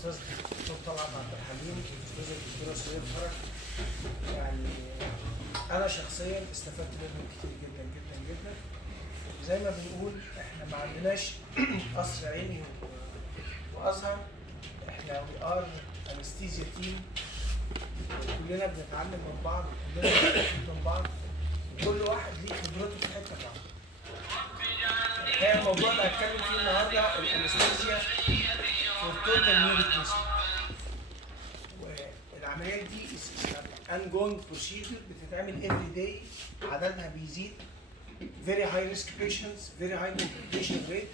استاذ الدكتور طلعت عبد الحليم، استاذ الدكتوره سهير فرج. يعني انا شخصيا استفدت منهم كتير جدا جدا جدا. زي ما بنقول احنا ما عندناش قصر عيني وازهر، احنا وي ار انستيزيا تيم، كلنا بنتعلم من بعض، كلنا بنستفيد من بعض، كل واحد ليه خبرته في حته بعض. الحقيقه الموضوع اللي هتكلم فيه النهارده الانستيزيا for total knee replacement. والعمليات دي ongoing procedure بتتعمل every day، عددها بيزيد، very high risk patients, very high complication rate.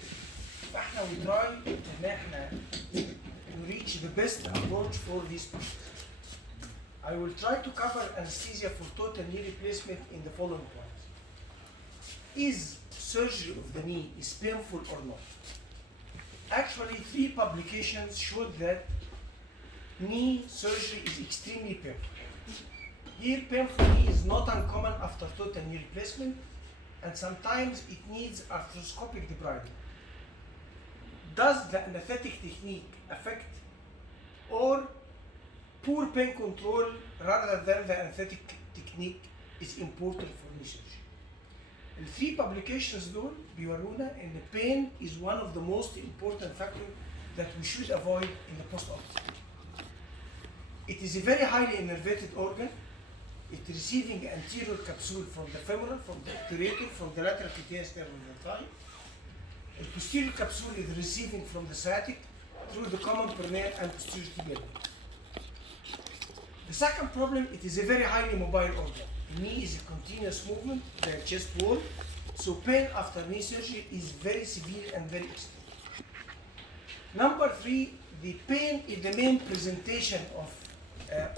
فاحنا we try ان احنا to reach the best approach for these patients. I will try to cover anesthesia for total knee replacement in the following points. Is surgery of the knee is painful or not? Actually, 3 publications showed that knee surgery is extremely painful. Here, painful knee is not uncommon after total knee replacement, and sometimes it needs arthroscopic debridement. Does the anesthetic technique affect or poor pain control rather than the anesthetic technique is important for knee surgery? The 3 publications دول بيورونا ان pain is one of the most important factors that we should avoid in the post-operative. It is a very highly innervated organ. It receiving anterior capsule from the femoral, from the obturator, from the lateral cutaneous nerve of the thigh. The posterior capsule is receiving from the sciatic through the common peroneal and posterior tibial. The second problem, it is a very highly mobile organ. The knee is a continuous movement, the chest wall, so pain after knee surgery is very severe and very extreme. Number 3, the pain is the main presentation of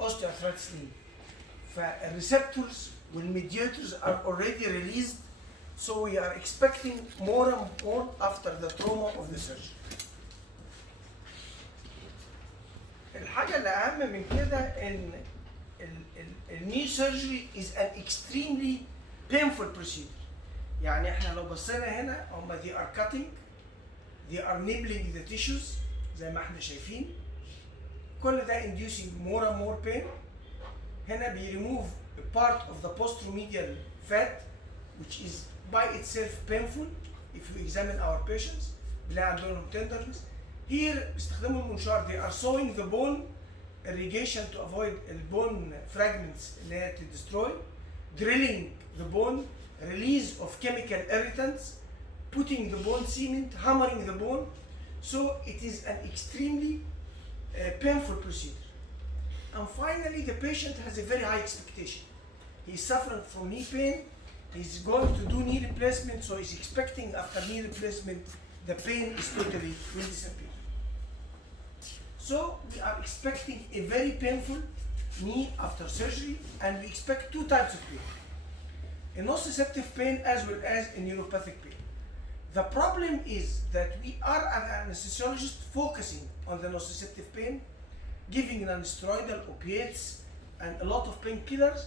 osteoarthritis knee. فالreceptors والmediators are already released, so we are expecting more and more after the trauma of the surgery. الحاجة اللي أهم من كده إن الني سيرجري is an extremely painful procedure. يعني احنا لو بصينا هنا هم they are cutting, they are nibbling the tissues زي ما احنا شايفين. كل ده inducing more and more pain. هنا بي remove a part of the posteromedial fat which is by itself painful if you examine our patients. بنلاقي عندهم tenderness. Here بيستخدموا المنشار, they are sewing the bone irrigation to avoid the bone fragments اللي هي to destroy, drilling the bone, release of chemical irritants, putting the bone cement, hammering the bone. So it is an extremely painful procedure. And finally, the patient has a very high expectation. He is suffering from knee pain. He's going to do knee replacement, so he's expecting after knee replacement the pain is totally will disappear. So we are expecting a very painful knee after surgery, and we expect 2 types of pain: a nociceptive pain as well as a neuropathic pain. The problem is that we are as anesthesiologists focusing on the nociceptive pain, giving non-steroidal opiates and a lot of painkillers,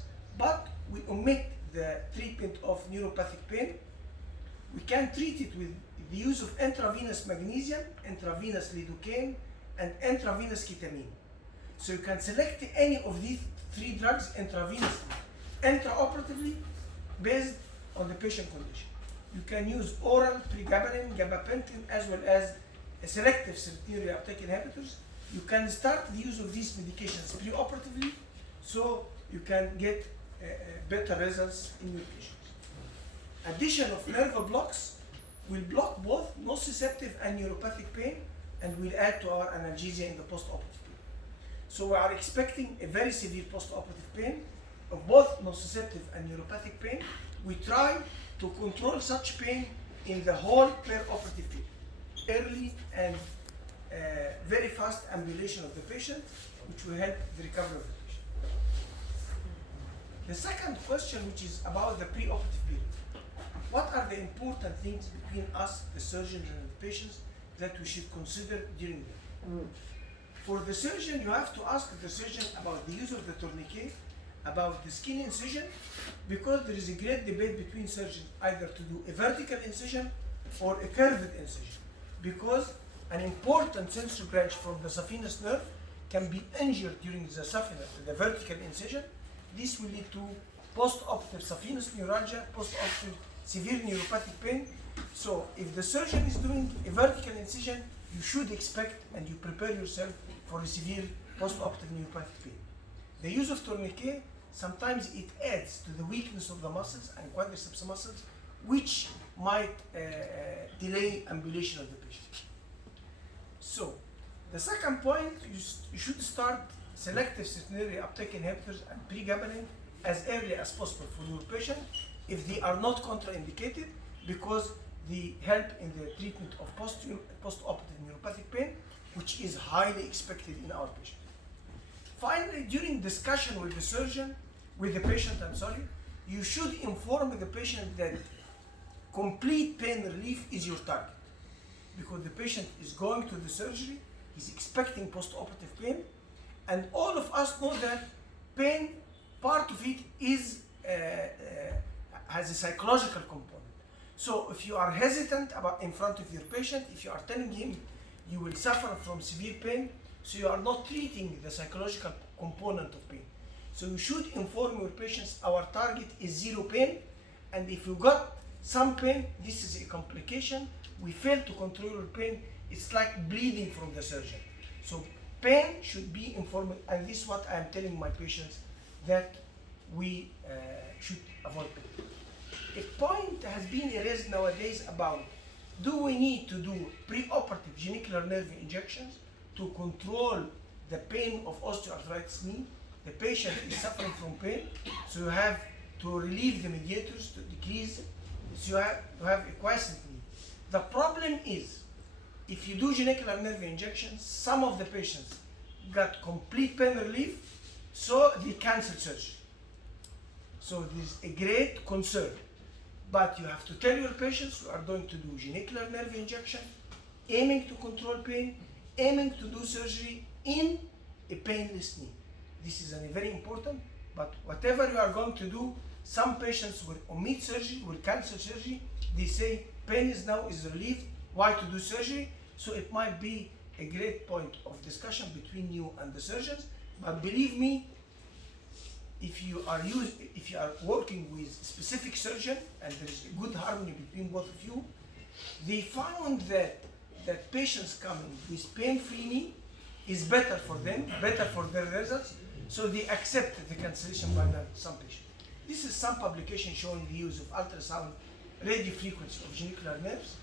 but we omit the treatment of neuropathic pain. We can treat it with the use of intravenous magnesium, intravenous lidocaine, and intravenous ketamine. So you can select any of these 3 drugs intravenously, intraoperatively, based on the patient condition. You can use oral pregabalin, gabapentin, as well as a selective serotonin reuptake inhibitors. You can start the use of these medications preoperatively, so you can get better results in your patients. Addition of nerve blocks will block both nociceptive and neuropathic pain, and will add to our analgesia in the post-operative pain. So we are expecting a very severe post-operative pain of both nociceptive and neuropathic pain. We try to control such pain in the whole perioperative period, early and very fast ambulation of the patient, which will help the recovery of the patient. The second question, which is about the preoperative period. What are the important things between us, the surgeon, and the patients that we should consider during that? For the surgeon, you have to ask the surgeon about the use of the tourniquet, about the skin incision, because there is a great debate between surgeons either to do a vertical incision or a curved incision, because an important sensory branch from the saphenous nerve can be injured during the vertical incision. This will lead to post-operative saphenous neuralgia, post-operative severe neuropathic pain. So if the surgeon is doing a vertical incision, you should expect and you prepare yourself for a severe post-operative neuropathic pain. The use of tourniquet, sometimes it adds to the weakness of the muscles and quadriceps muscles, which might delay ambulation of the patient. So, the second point, you should start selective citrinary uptake inhibitors and pregabalin as early as possible for your patient if they are not contraindicated, because they help in the treatment of post-operative neuropathic pain, which is highly expected in our patient. Finally, during discussion with the patient, you should inform the patient that complete pain relief is your target, because the patient is going to the surgery, he's expecting post-operative pain, and all of us know that pain, part of it is has a psychological component. So if you are hesitant about in front of your patient, if you are telling him you will suffer from severe pain, so you are not treating the psychological component of pain. So you should inform your patients our target is zero pain, and if you got some pain, this is a complication. We fail to control your pain, it's like bleeding from the surgeon. So pain should be informed, and this is what I am telling my patients, that we should avoid pain. A point has been raised nowadays about, do we need to do preoperative genicular nerve injections to control the pain of osteoarthritis knee? The patient is suffering from pain, so you have to relieve the mediators to decrease, so you have to have a quiescent knee. The problem is, if you do genicular nerve injections, some of the patients got complete pain relief, so they cancel surgery. So this is a great concern. But you have to tell your patients you are going to do genicular nerve injection, aiming to control pain, aiming to do surgery in a painless knee. This is very important, but whatever you are going to do, some patients will omit surgery, will cancel surgery. They say pain is relieved, why to do surgery? So it might be a great point of discussion between you and the surgeons, but believe me, if you are working with a specific surgeon and there is a good harmony between both of you, they found that patients coming with pain-free knee is better for them, better for their results, so they accept the cancellation by some patients. This is some publication showing the use of ultrasound radio frequency of genicular nerves,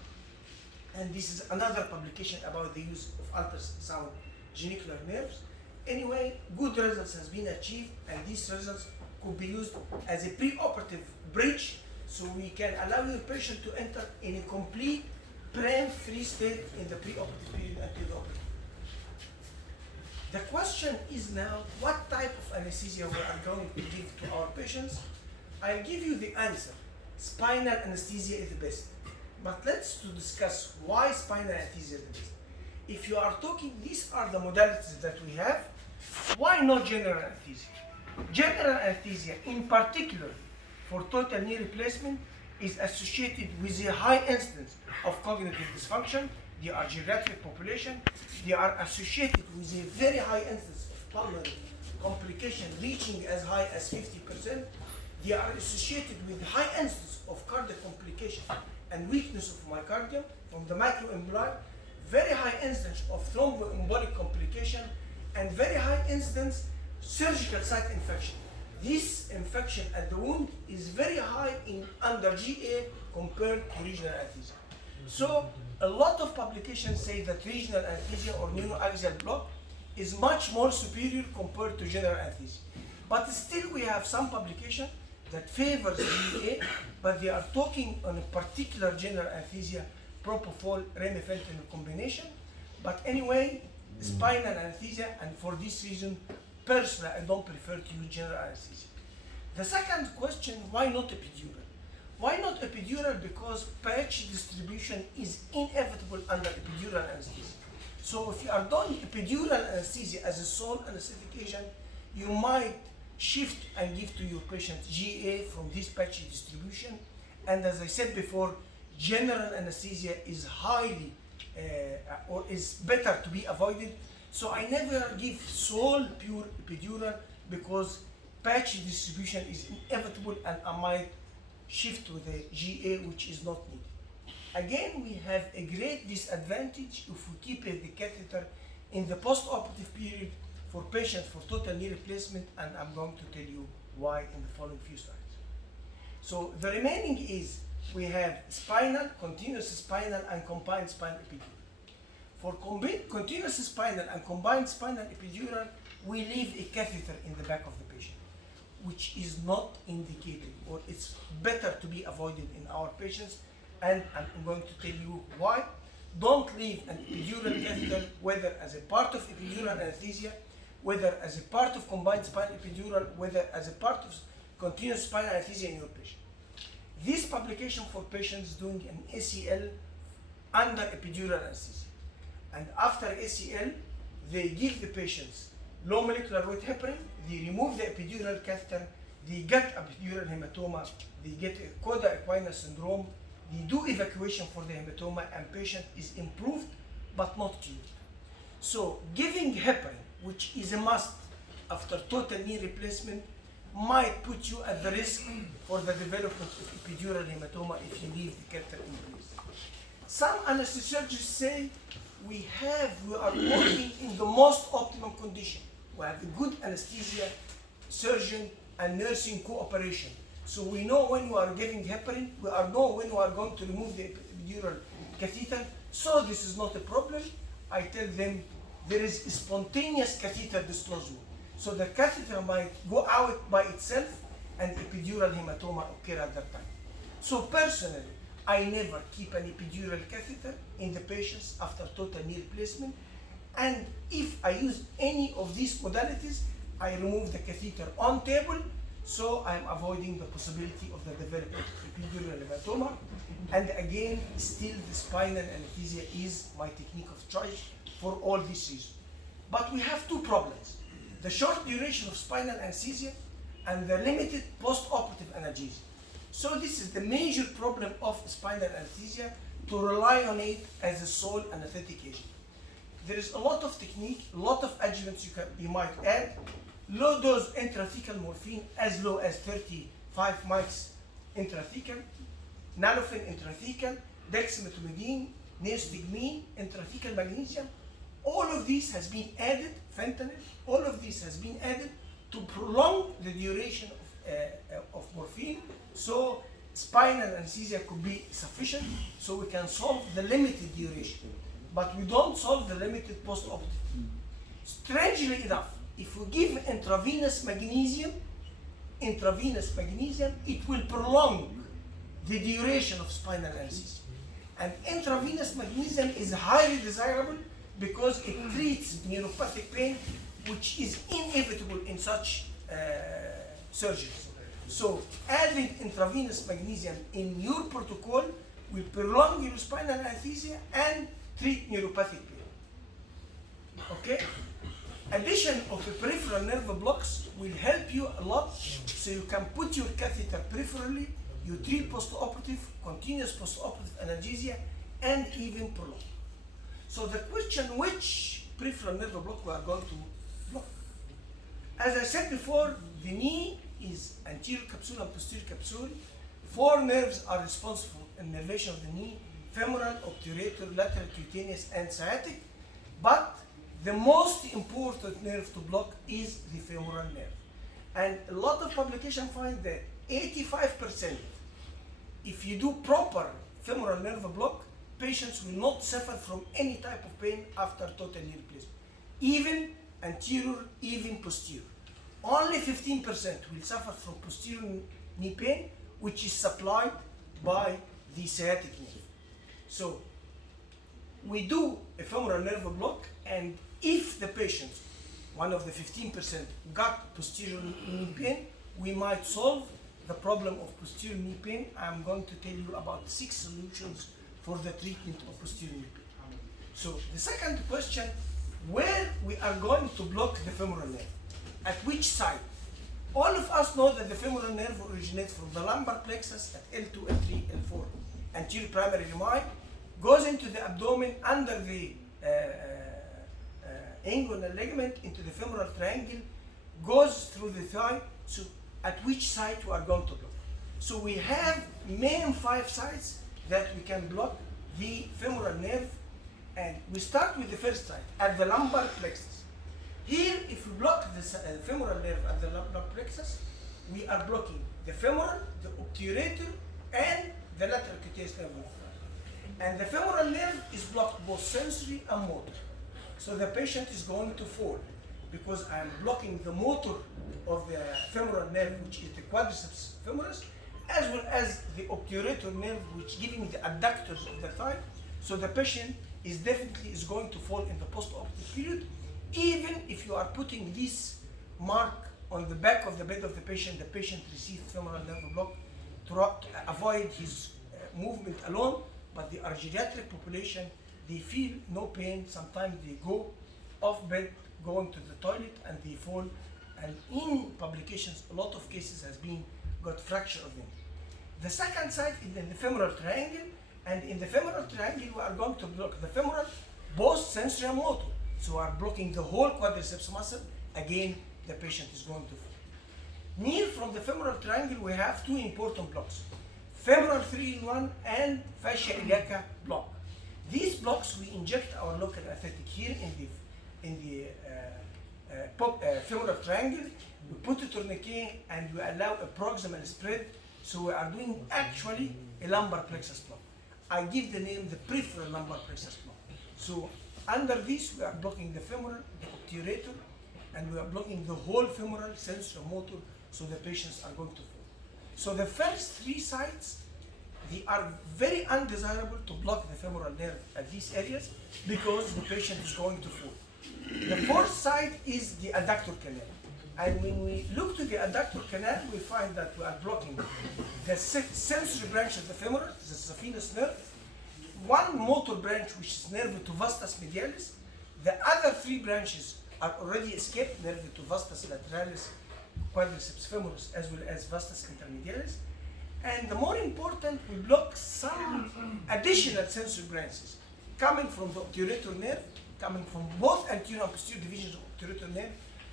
and this is another publication about the use of ultrasound genicular nerves. Anyway, good results has been achieved, and these results could be used as a preoperative bridge, so we can allow your patient to enter in a complete pain-free state in the preoperative period until the operative. The question is now, what type of anesthesia we are going to give to our patients? I'll give you the answer. Spinal anesthesia is the best. But let's discuss why spinal anesthesia is the best. If you are talking, these are the modalities that we have. Why not general anesthesia? General anesthesia, in particular for total knee replacement, is associated with a high incidence of cognitive dysfunction. They are geriatric population. They are associated with a very high incidence of pulmonary complication reaching as high as 50%. They are associated with high incidence of cardiac complication and weakness of myocardium from the microemboli, very high incidence of thromboembolic complication, and very high incidence surgical site infection. This infection at the wound is very high under GA compared to regional anesthesia. So a lot of publications say that regional anesthesia or pneumoaxial block is much more superior compared to general anesthesia. But still we have some publication that favors GA, but they are talking on a particular general anesthesia, propofol, remifentanil combination. But anyway, spinal anesthesia, and for this reason, personally, I don't prefer to use general anesthesia. The second question, why not epidural? Why not epidural? Because patch distribution is inevitable under epidural anesthesia. So if you are doing epidural anesthesia as a sole anesthetic agent, you might shift and give to your patient GA from this patchy distribution. And as I said before, general anesthesia is highly or is better to be avoided. So I never give sole pure epidural because patch distribution is inevitable and I might shift to the GA, which is not needed. Again, we have a great disadvantage if we keep the catheter in the post-operative period for patients for total knee replacement, and I'm going to tell you why in the following few slides. So the remaining is we have spinal, continuous spinal, and combined spinal epidural. For continuous spinal and combined spinal epidural, we leave a catheter in the back of the patient, which is not indicated, or it's better to be avoided in our patients, and I'm going to tell you why. Don't leave an epidural catheter, whether as a part of epidural anesthesia, whether as a part of combined spinal epidural, whether as a part of continuous spinal anesthesia in your patient. This publication for patients doing an ACL under epidural anesthesia. And after ACL, they give the patients low molecular weight heparin, they remove the epidural catheter, they get epidural hematoma, they get a coda equina syndrome, they do evacuation for the hematoma, and patient is improved but not cured. So giving heparin, which is a must after total knee replacement, might put you at the risk for the development of epidural hematoma if you leave the catheter in place. Some anesthesiologists say we are working in the most optimum condition. We have a good anesthesia, surgeon, and nursing cooperation. So we know when you are giving heparin, we know when you are going to remove the epidural catheter. So this is not a problem. I tell them there is spontaneous catheter dislodgement. So the catheter might go out by itself and epidural hematoma occur at that time. So personally, I never keep an epidural catheter in the patients after total knee replacement. And if I use any of these modalities, I remove the catheter on table, so I'm avoiding the possibility of the development of epidural hematoma. And again, still the spinal anesthesia is my technique of choice for all these reasons. But we have two problems: the short duration of spinal anesthesia and the limited post-operative analgesia. So this is the major problem of spinal anesthesia, to rely on it as a sole anesthetic agent. There is a lot of technique, a lot of adjuvants you might add. Low dose intrathecal morphine as low as 35 mics intrathecal, naloxone intrathecal, dexmedetomidine, neostigmine, intrathecal magnesium. All of these has been added, fentanyl, all of this has been added to prolong the duration of morphine, so spinal anesthesia could be sufficient, so we can solve the limited duration. But we don't solve the limited post-operative. Strangely enough, if we give intravenous magnesium, it will prolong the duration of spinal anesthesia. And intravenous magnesium is highly desirable because it treats neuropathic pain, which is inevitable in such surgeries. So adding intravenous magnesium in your protocol will prolong your spinal anesthesia and treat neuropathic pain. Okay? Addition of the peripheral nerve blocks will help you a lot, so you can put your catheter peripherally, you treat post-operative, continuous post-operative analgesia, and even prolong. So the question, which peripheral nerve block we are going to block? As I said before, the knee is anterior capsule and posterior capsule. 4 nerves are responsible for innervation of the knee: femoral, obturator, lateral cutaneous, and sciatic. But the most important nerve to block is the femoral nerve. And a lot of publications find that 85%, if you do proper femoral nerve block, patients will not suffer from any type of pain after total knee replacement, even anterior, even posterior. Only 15% will suffer from posterior knee pain, which is supplied by the sciatic nerve. So we do a femoral nerve block, and if the patient, one of the 15%, got posterior knee pain, we might solve the problem of posterior knee pain. I'm going to tell you about 6 solutions for the treatment of posterior knee pain. So the second question, where we are going to block the femoral nerve? At which side? All of us know that the femoral nerve originates from the lumbar plexus at L2, L3, L4, anterior primary rami, goes into the abdomen under the inguinal ligament into the femoral triangle, goes through the thigh. So at which site we are going to block? So we have main 5 sites that we can block the femoral nerve, and we start with the first site at the lumbar plexus. Here, if we block the femoral nerve at the lumbar plexus, we are blocking the femoral, the obturator, and the lateral cutaneous nerve. And the femoral nerve is blocked both sensory and motor. So the patient is going to fall because I am blocking the motor of the femoral nerve, which is the quadriceps femoris, as well as the obturator nerve, which giving the adductors of the thigh. So the patient is definitely going to fall in the post-operative period, even if you are putting this mark on the back of the bed of the patient receives femoral nerve block to avoid his movement alone. But the geriatric population, they feel no pain. Sometimes they go off bed, going to the toilet, and they fall. And in publications, a lot of cases has been got fracture of them. The second site is in the femoral triangle, and in the femoral triangle, we are going to block the femoral, both sensory and motor. So we are blocking the whole quadriceps muscle. Again, the patient is going to fall. Near from the femoral triangle, we have 2 important blocks: femoral 3-in-1 and fascia iliaca block. These blocks, we inject our local anesthetic here in the femoral triangle. We put a tourniquet and we allow a proximal spread. So we are doing actually a lumbar plexus block. I give the name the peripheral lumbar plexus block. So under this, we are blocking the femoral, the obturator, and we are blocking the whole femoral, sensory, motor, so the patients are going to fall. So the first 3 sites, they are very undesirable to block the femoral nerve at these areas because the patient is going to fall. The 4th site is the adductor canal. And when we look to the adductor canal, we find that we are blocking the sensory branch of the femoral, the saphenous nerve, 1 motor branch, which is nerve to vastus medialis. The other 3 branches are already escaped: nerve to vastus lateralis, quadriceps femoris, as well as vastus intermedialis. And the more important, we block some additional sensory branches coming from the obturator nerve, coming from both anterior and posterior divisions of obturator nerve.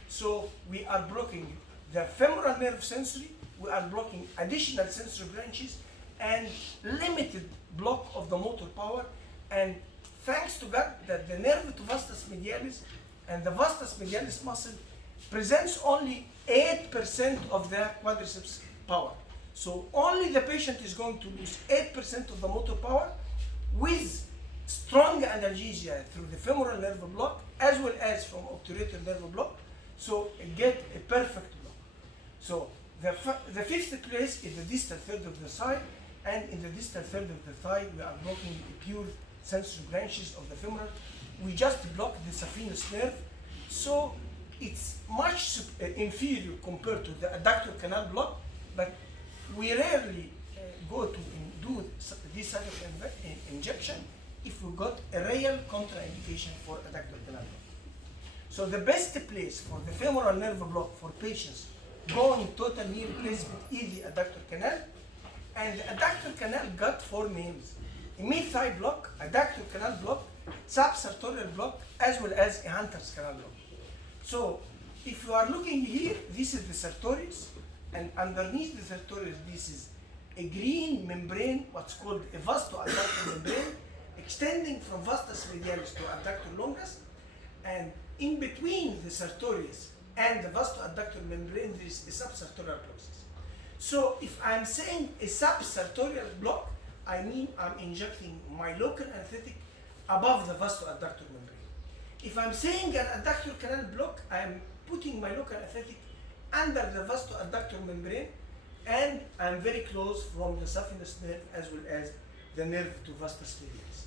So we are blocking the femoral nerve sensory, we are blocking additional sensory branches, and limited block of the motor power. And thanks to God that the nerve to vastus medialis and the vastus medialis muscle presents only 8% of the quadriceps power. So only the patient is going to lose 8% of the motor power with strong analgesia through the femoral nerve block as well as from obturator nerve block. So get a perfect block. So the 5th place is the distal third of the thigh, and in the distal third of the thigh, we are blocking the pure sensory branches of the femoral. We just block the saphenous nerve. So it's much inferior compared to the adductor canal block, but we rarely go to do this type of injection if we got a real contraindication for adductor canal block. So the best place for the femoral nerve block for patients going total knee replacement is the adductor canal. And the adductor canal got 4 names: a mid-thigh block, adductor canal block, subsartorial block, as well as a Hunter's canal block. So if you are looking here, this is the sartorius, and underneath the sartorius, this is a green membrane, what's called a vasto-adductor membrane, extending from vastus medialis to adductor longus, and in between the sartorius and the vasto-adductor membrane, there is a subsartorial process. So if I'm saying a subsartorial block, I mean I'm injecting my local anesthetic above the vasto-adductor membrane. If I'm saying an adductor canal block, I'm putting my local anesthetic under the vasto-adductor membrane, and I'm very close from the saphenous nerve as well as the nerve to vastus medialis.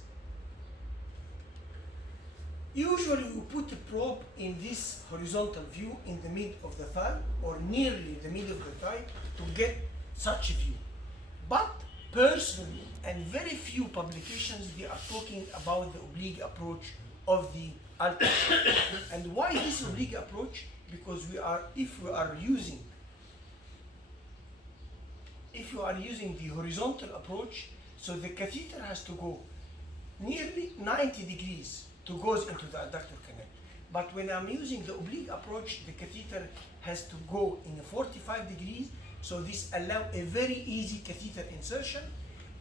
Usually we put a probe in this horizontal view in the mid of the thigh or nearly the mid of the thigh to get such a view. But personally, and very few publications, they are talking about the oblique approach of the ultrasound. And why this oblique approach? Because if you are using the horizontal approach, so the catheter has to go nearly 90 degrees to goes into the adductor canal. But when I'm using the oblique approach, the catheter has to go in 45 degrees, so this allows a very easy catheter insertion,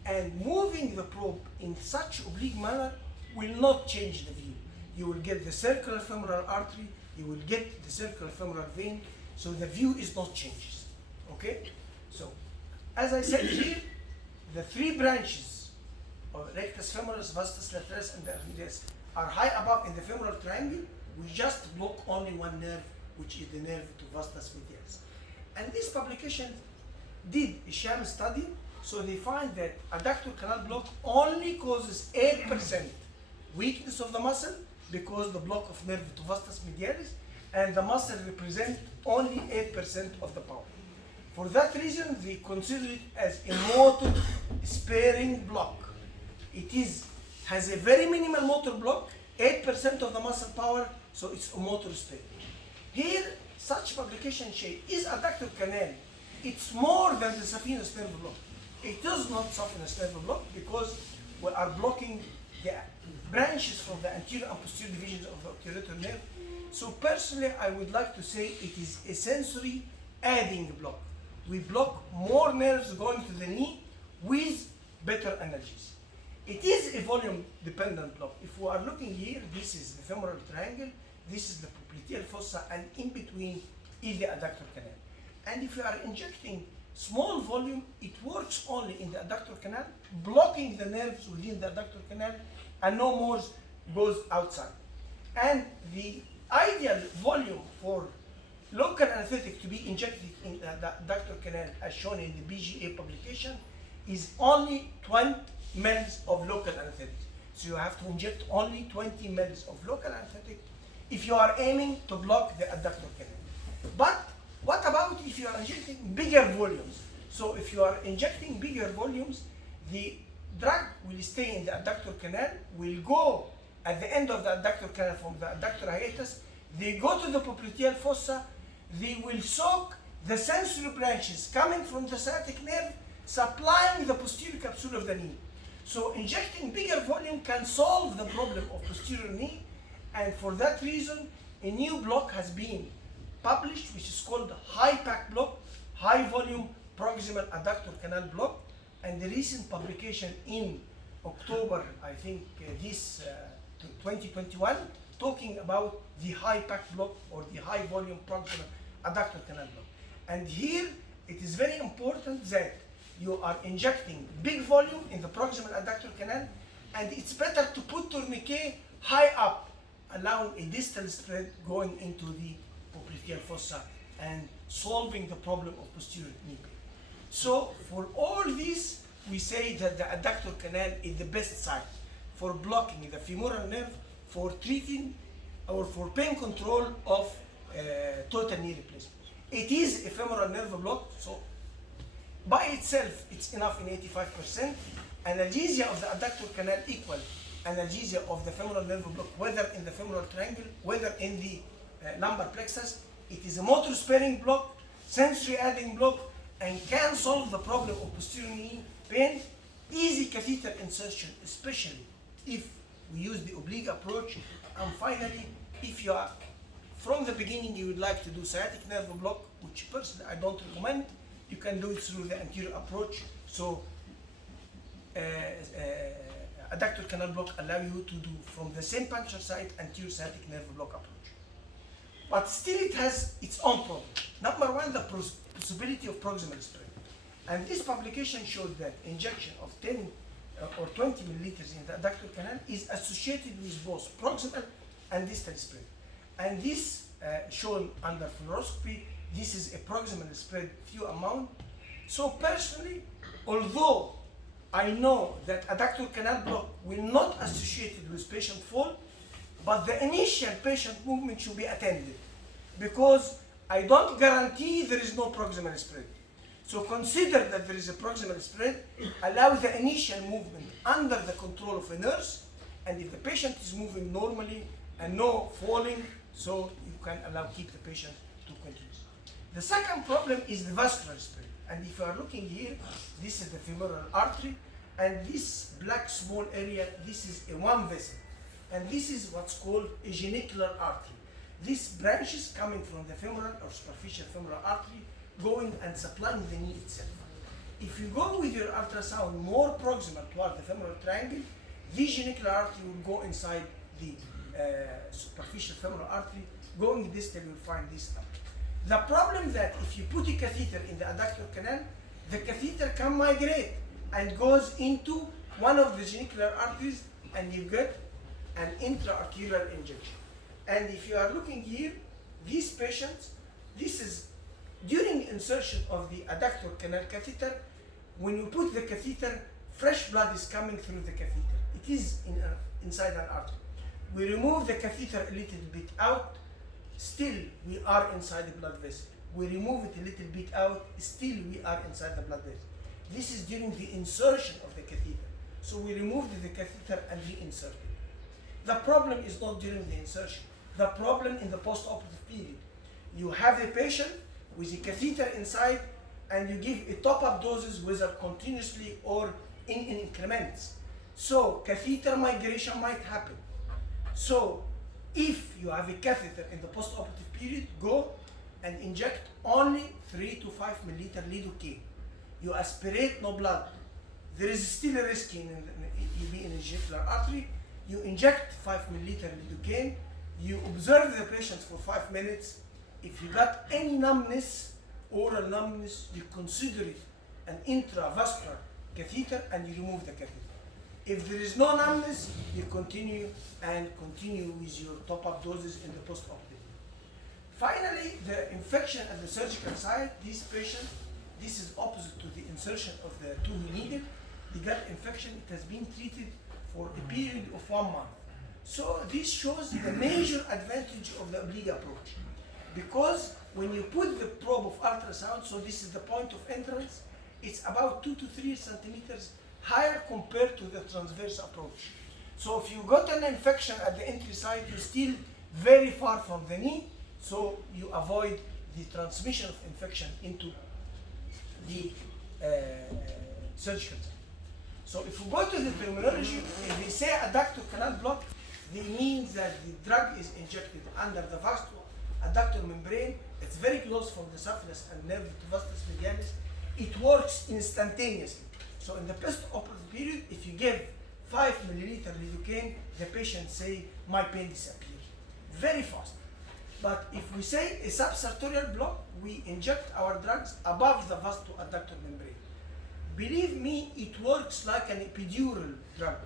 and moving the probe in such oblique manner will not change the view. You will get the circular femoral artery, you will get the circular femoral vein, so the view is not changes, okay? So, as I said here, the three branches of rectus femoris, vastus lateralis, and the arteriosus are high above in the femoral triangle. We just block only one nerve, which is the nerve to vastus medialis. And this publication did a sham study, so they find that adductor canal block only causes 8% weakness of the muscle because the block of nerve to vastus medialis, and the muscle represents only 8% of the power. For that reason, they consider it as a motor sparing block. It has a very minimal motor block, 8% of the muscle power, so it's a motor sparing. Here, such publication say, is adductor canal, it's more than the saphenous nerve block. It is not saphenous nerve block because we are blocking the branches from the anterior and posterior divisions of the obturator nerve. So personally, I would like to say it is a sensory adding block. We block more nerves going to the knee with better energies. It is a volume dependent block. If we are looking here, this is the femoral triangle, this is the popliteal fossa, and in between is the adductor canal. And if you are injecting small volume, it works only in the adductor canal, blocking the nerves within the adductor canal, and no more goes outside. And the ideal volume for local anesthetic to be injected in the adductor canal, as shown in the BGA publication, is only 20 mL of local anesthetic. So you have to inject only 20 mL of local anesthetic if you are aiming to block the adductor canal. But what about if you are injecting bigger volumes? So if you are injecting bigger volumes, the drug will stay in the adductor canal, will go at the end of the adductor canal from the adductor hiatus, they go to the popliteal fossa, they will soak the sensory branches coming from the sciatic nerve, supplying the posterior capsule of the knee. So injecting bigger volume can solve the problem of posterior knee, and for that reason, a new block has been published, which is called high pack block, high volume proximal adductor canal block, and the recent publication in October, I think 2021, talking about the high pack block or the high volume proximal adductor canal block. And here it is very important that you are injecting big volume in the proximal adductor canal, and it's better to put tourniquet high up, allowing a distal spread going into the popliteal fossa and solving the problem of posterior knee pain. So for all this, we say that the adductor canal is the best site for blocking the femoral nerve, for treating or for pain control of total knee replacement. It is a femoral nerve block, so by itself it's enough in 85%. Analgesia of the adductor canal equal analgesia of the femoral nerve block, whether in the femoral triangle, whether in the lumbar plexus. It is a motor sparing block, sensory adding block, and can solve the problem of posterior knee pain. Easy catheter insertion, especially if we use the oblique approach. And finally, if you are from the beginning you would like to do sciatic nerve block, which personally I don't recommend, you can do it through the anterior approach. So adductor canal block allow you to do from the same puncture site anterior sciatic nerve block approach. But still it has its own problem. Number one, the possibility of proximal spread. And this publication showed that injection of 10 or 20 milliliters in the adductor canal is associated with both proximal and distal spread. And this shown under fluoroscopy, this is a proximal spread few amount. So personally, although I know that adductor canal block will not associated with patient fall, but the initial patient movement should be attended, because I don't guarantee there is no proximal spread. So consider that there is a proximal spread, allow the initial movement under the control of a nurse, and if the patient is moving normally and no falling, so you can keep the patient to continue. The second problem is the vascular spread. And if you are looking here, this is the femoral artery, and this black small area, this is a one vessel, and this is what's called a genicular artery. This branch is coming from the femoral or superficial femoral artery, going and supplying the knee itself. If you go with your ultrasound more proximal toward the femoral triangle, the genicular artery will go inside the superficial femoral artery. Going distal, you'll find this up. The problem that if you put a catheter in the adductor canal, the catheter can migrate and goes into one of the genicular arteries, and you get an intraarterial injection. And if you are looking here, these patients, this is during insertion of the adductor canal catheter. When you put the catheter, fresh blood is coming through the catheter. It is inside an artery. We remove the catheter a little bit out, still we are inside the blood vessel. We remove it a little bit out, still we are inside the blood vessel. This is during the insertion of the catheter. So we removed the catheter and reinserted. The problem is not during the insertion. The problem in the post-operative period. You have the patient with a catheter inside, and you give a top-up doses, whether continuously or in increments. So catheter migration might happen. So if you have a catheter in the post-operative period, go and inject only 3 to 5 milliliter lidocaine. You aspirate, no blood. There is still a risk in the genicular artery. You inject 5 milliliter lidocaine. You observe the patient for 5 minutes. If you got any numbness, oral numbness, you consider it an intravascular catheter and you remove the catheter. If there is no numbness, you continue with your top-up doses in the post-operative. Finally, the infection at the surgical site, this patient, this is opposite to the insertion of the two needle. The gut infection, it has been treated for a period of 1 month. So this shows the major advantage of the oblique approach. Because when you put the probe of ultrasound, so this is the point of entrance, it's about 2 to 3 centimeters higher compared to the transverse approach. So if you got an infection at the entry site, you're still very far from the knee, so you avoid the transmission of infection into the surgical site. So if you go to the terminology, if they say adductor canal block, they mean that the drug is injected under the vascular adductor membrane. It's very close from the saphenous and nerve to vastus medialis. It works instantaneously. So in the post-operative period, if you give 5 milliliter lidocaine, the patient say, my pain disappears. Very fast. But if we say a subsartorial block, we inject our drugs above the vasto-adductor membrane. Believe me, it works like an epidural drug.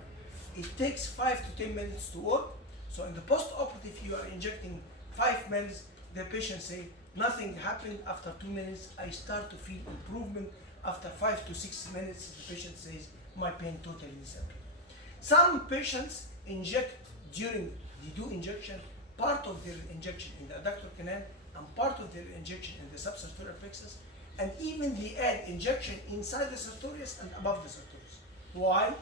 It takes 5 to 10 minutes to work. So in the post-operative, you are injecting 5 mils, the patient say, nothing happened. After 2 minutes, I start to feel improvement. After 5 to 6 minutes, the patient says, my pain totally disappeared. Some patients inject during the do injection, part of their injection in the adductor canal and part of their injection in the subsartorial plexus, and even they add injection inside the sartorius and above the sartorius. Why?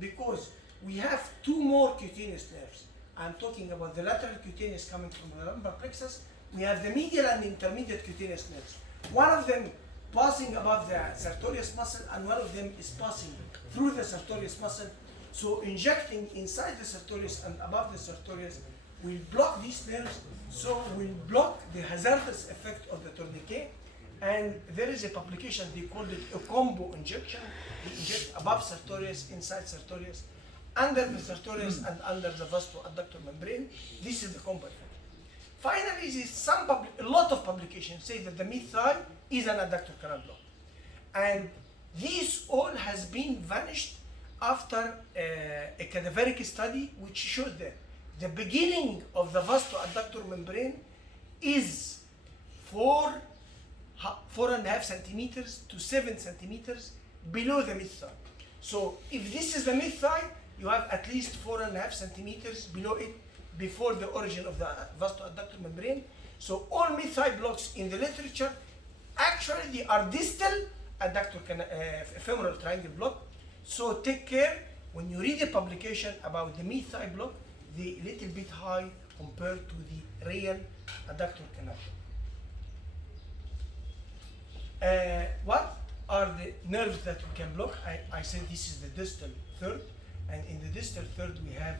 Because we have 2 more cutaneous nerves. I'm talking about the lateral cutaneous coming from the lumbar plexus. We have the medial and intermediate cutaneous nerves. One of them passing above the sartorius muscle, and one of them is passing through the sartorius muscle. So injecting inside the sartorius and above the sartorius will block these nerves, so will block the hazardous effect of the tourniquet. And there is a publication, they called it a combo injection. They inject above sartorius, inside sartorius, under the sartorius, and under the vasto-adductor membrane. This is the combo effect. Finally, a lot of publications say that the mid-thigh is an adductor canal block. And this all has been vanished after a cadaveric study which showed that the beginning of the vasto-adductor membrane is 4.5 centimeters to 7 centimeters below the mid-thigh. So if this is the mid-thigh, you have at least 4.5 centimeters below it before the origin of the vasto-adductor membrane. So all mid-thigh blocks in the literature, actually they are distal adductor femoral triangle block. So take care when you read a publication about the mid-thigh block, they're a little bit high compared to the real adductor canal. are the nerves that we can block. I said this is the distal third, and in the distal third we have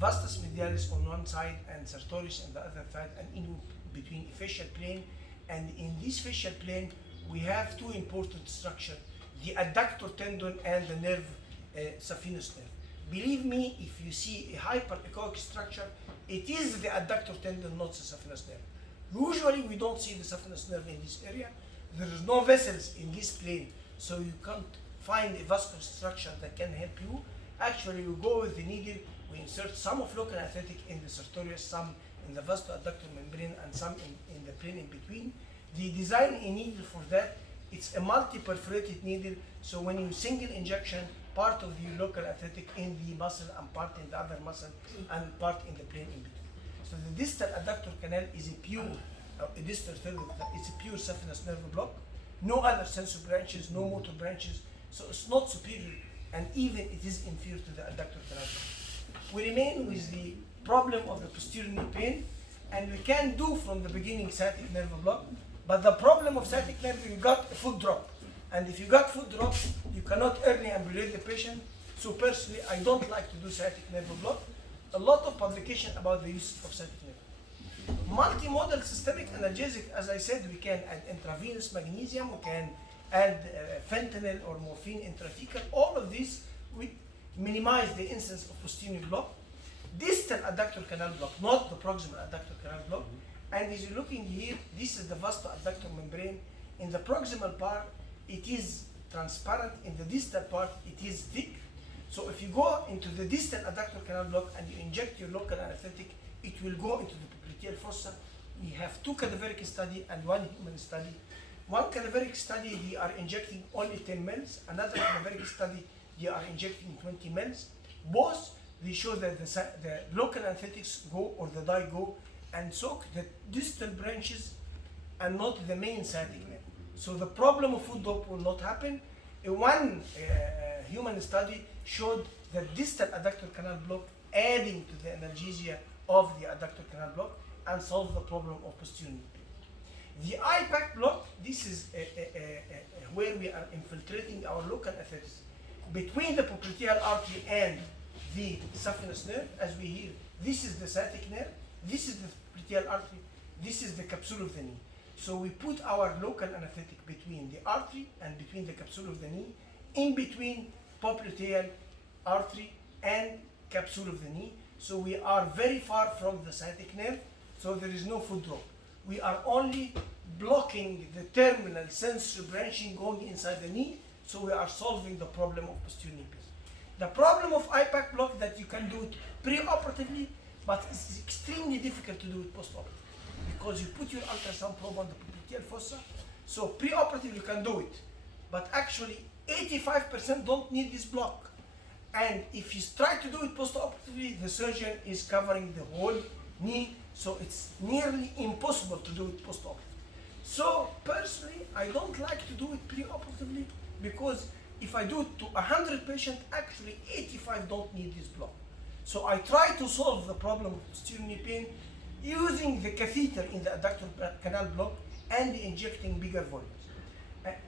vastus medialis on one side and sartorius on the other side, and in between a fascial plane. And in this fascial plane we have two important structures, the adductor tendon and the nerve, saphenous nerve. Believe me, if you see a hyperechoic structure, it is the adductor tendon, not the saphenous nerve. Usually we don't see the saphenous nerve in this area. There is no vessels in this plane, so you can't find a vascular structure that can help you. Actually, you go with the needle, we insert some of local anesthetic in the sartorius, some in the vasto-adductor membrane, and some in the plane in between. The design a needle for that, it's a multi-perforated needle, so when you single injection, part of the local anesthetic in the muscle and part in the other muscle and part in the plane in between. So the distal adductor canal is a pure, distal third, it's a pure saphenous nerve block. No other sensory branches, no motor branches, so it's not superior, and even it is inferior to the adductor canal block. We remain with the problem of the posterior knee pain, and we can do from the beginning sciatic nerve block, but the problem of sciatic nerve, you got a foot drop. And if you got foot drop, you cannot early ambulate the patient. So personally, I don't like to do sciatic nerve block. A lot of publication about the use of sciatic nerve. Multimodal systemic analgesic, as I said, we can add intravenous magnesium, we can add fentanyl or morphine intrathecal. All of these, we minimize the incidence of posterior block. Distal adductor canal block, not the proximal adductor canal block. And as you're looking here, this is the vasto-adductor membrane. In the proximal part, it is transparent. In the distal part, it is thick. So if you go into the distal adductor canal block and you inject your local anesthetic, it will go into the popliteal fossa. We have two cadaveric studies and one human study. One cadaveric study, they are injecting only 10 mils. Another cadaveric study, they are injecting 20 mils. Both, they show that the local anesthetics go, or the dye go, and soak the distal branches and not the main sciatic nerve. So the problem of foot drop will not happen. One human study showed that distal adductor canal block adding to the analgesia of the adductor canal block and solve the problem of posterior knee pain. The IPAC block, this is where we are infiltrating our local anesthetics between the popliteal artery and the saphenous nerve. As we hear, this is the sciatic nerve, this is the popliteal artery, this is the capsule of the knee. So we put our local anesthetic between the artery and between the capsule of the knee, in between popliteal artery and capsule of the knee. So we are very far from the sciatic nerve, so there is no foot drop. We are only blocking the terminal sensory branching going inside the knee, so we are solving the problem of posterior knee pain. The problem of IPAC block that you can do it pre-operatively, but it's extremely difficult to do it post-operatively because you put your ultrasound probe on the popliteal fossa. So pre-operatively you can do it, but actually 85% don't need this block. And if you try to do it post-operatively, the surgeon is covering the whole knee, so it's nearly impossible to do it post-operatively. So personally, I don't like to do it pre-operatively because if I do it to 100 patients, actually 85 don't need this block. So I try to solve the problem of posterior knee pain using the catheter in the adductor canal block and injecting bigger volumes.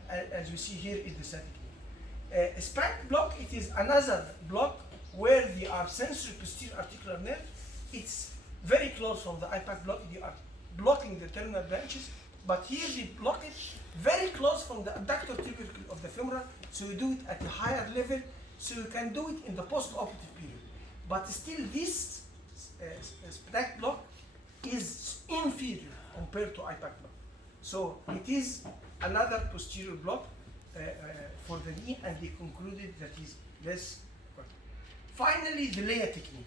As you see here is the sciatic nerve. A SPAC block, it is another block where they are sensory posterior articular nerve. It's very close from the IPAC block. They are blocking the terminal branches, but here they block it very close from the adductor tubercle of the femoral, so you do it at a higher level, so you can do it in the post-operative period. But still this SPAC block is inferior compared to IPAC block. So it is another posterior block for the knee, and they concluded that is less. Finally, the layer technique.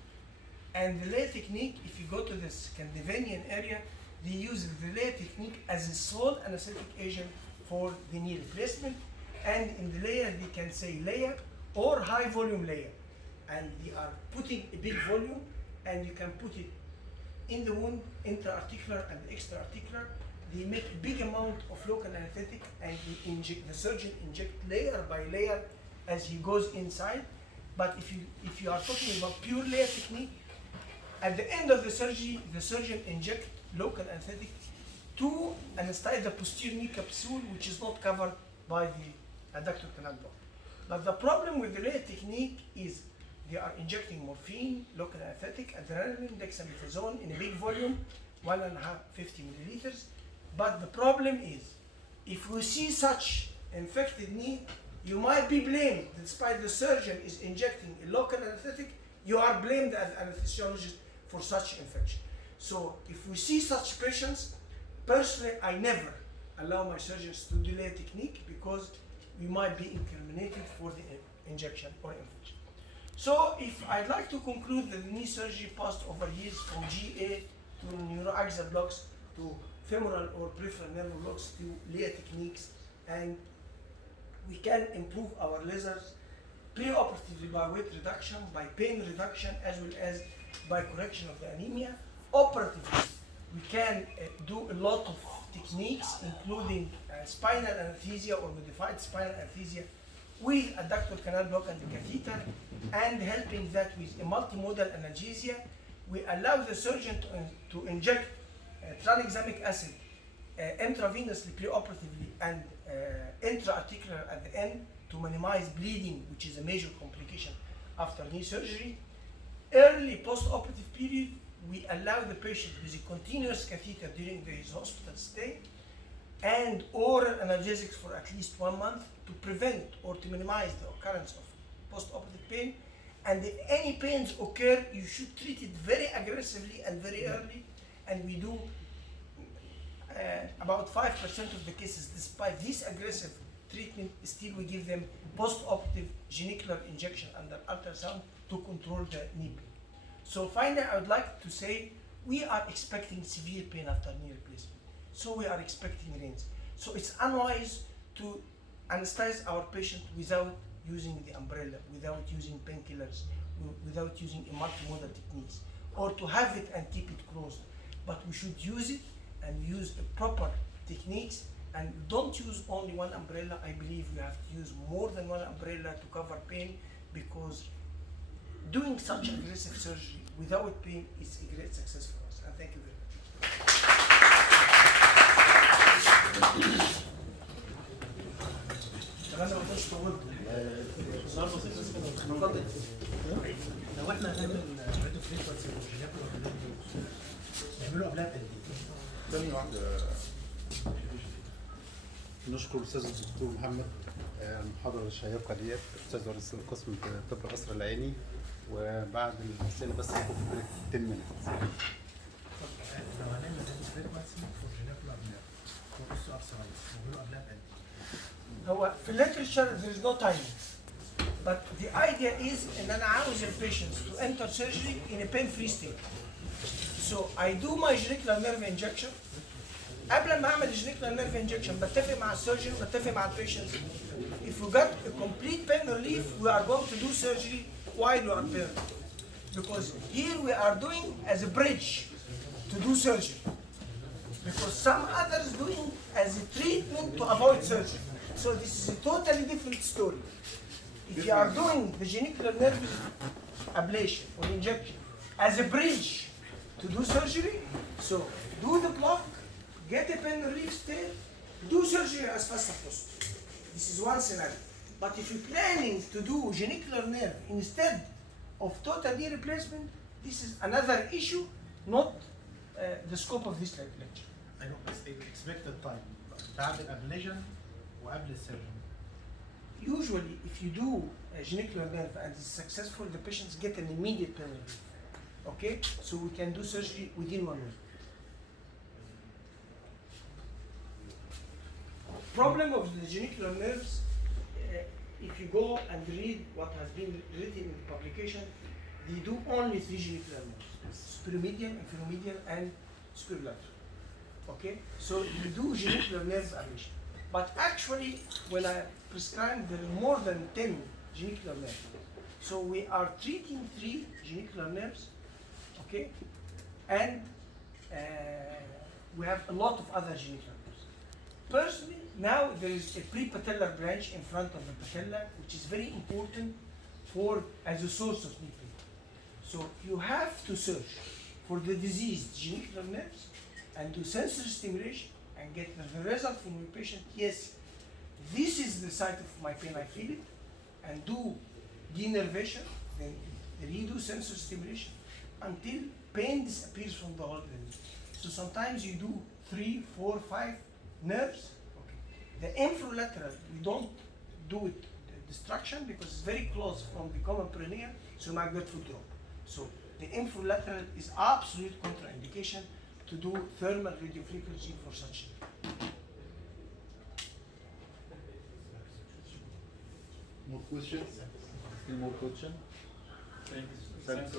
And the layer technique, if you go to the Scandinavian area, they use the layer technique as a sole anesthetic agent for the knee replacement. And in the layer, they can say layer or high volume layer. And they are putting a big volume, and you can put it in the wound, intra-articular and extra-articular. They make a big amount of local anesthetic, and the surgeon inject layer by layer as he goes inside. But if you are talking about pure layer technique, at the end of the surgery, the surgeon inject local anesthetic to anesthetize the posterior knee capsule, which is not covered by the adductor canal block. But the problem with the layer technique is they are injecting morphine, local anesthetic, adrenaline, dexamethasone in a big volume, 50 milliliters. But the problem is, if we see such infected knee, you might be blamed, despite the surgeon is injecting a local anesthetic, you are blamed as anesthesiologist for such infection. So if we see such patients, personally, I never allow my surgeons to delay technique because we might be incriminated for the injection or infection. So if I'd like to conclude that the knee surgery passed over years from GA to neuroaxial blocks to femoral or peripheral nerve blocks to layer techniques, and we can improve our lasers preoperatively by weight reduction, by pain reduction, as well as by correction of the anemia. Operatively, we can do a lot of techniques, including spinal anesthesia or modified spinal anesthesia with adductor canal block and the catheter, and helping that with a multimodal analgesia. We allow the surgeon to inject tranexamic acid intravenously preoperatively and intra-articular at the end to minimize bleeding, which is a major complication after knee surgery. Early post-operative period, we allow the patient with a continuous catheter during his hospital stay and oral analgesics for at least 1 month to prevent or to minimize the occurrence of post-operative pain. And if any pains occur, you should treat it very aggressively and very early. And we do about 5% of the cases, despite this aggressive treatment, still we give them post-operative genicular injection under ultrasound to control the knee pain. So finally, I would like to say we are expecting severe pain after knee replacement. So we are expecting rains. So it's unwise to anesthetize our patient without using the umbrella, without using painkillers, without using a multimodal techniques, or to have it and keep it closed. But we should use it and use the proper techniques, and don't use only one umbrella. I believe you have to use more than one umbrella to cover pain, because doing such aggressive surgery without pain is a great success for us. And thank you very much. انا ما كنتش طولت. سؤال بسيط بس كده. اتفضل. لو احنا هنعمل راديو فريكونسي نعمله قبلها بقد ايه؟ ثانية واحدة. نشكر الاستاذ الدكتور محمد المحاضره الشيقه ديت، استاذ رئيس القسم في طب القصر العيني. وبعد الاسئله بس هيكون في بريك 10 minutes. لو هنعمل راديو فريكونسي فور جينيكولار نيرف فور ارثرايتس نعمله قبلها بقد ايه؟ هو في الليترشر there is no timing, but the idea is ان انا عاوز patients to enter surgery in a pain-free state. So I do my genicular nerve injection. قبل ما اعمل genicular nerve injection بتفق مع السيرجن، بتفق مع البيشنت. If we got a complete pain relief, we are going to do surgery while we are pain relief. Because here we are doing as a bridge to do surgery. Because some others doing as a treatment to avoid surgery. So this is a totally different story. If you are doing the genicular nerve ablation or injection as a bridge to do surgery, so do the block, get a pain relief state, do surgery as fast as possible. This is one scenario. But if you're planning to do genicular nerve instead of total knee replacement, this is another issue, not the scope of this lecture. I know expected time بعد الابليشن وقبل السيرجن. Usually, if you do a genicular nerve and it's successful, the patients get an immediate pain relief. Okay, so we can do surgery within 1 week. Problem of the genicular nerves, if you go and read what has been written in the publication, they do only 3 genicular nerves: superomedial, infromedial, and superolateral. Okay, so you do genicular nerve ablation. But actually, when I prescribe, there are more than 10 genicular nerves. So we are treating 3 genicular nerves, okay, and we have a lot of other genicular nerves. Personally, now there is a prepatellar branch in front of the patella, which is very important as a source of knee pain. So you have to search for the diseased genicular nerves and do sensory stimulation and get the result from your patient. Yes, this is the site of my pain, I feel it, and do denervation, then redo sensor stimulation until pain disappears from the whole limb. So sometimes you do 3, 4, 5 nerves. Okay. The infralateral, we don't do it destruction because it's very close from the common perineum, so you might get foot drop. So the infralateral is absolute contraindication to do thermal radiofrequency for such. More questions? Still more question? Thanks. Thanks.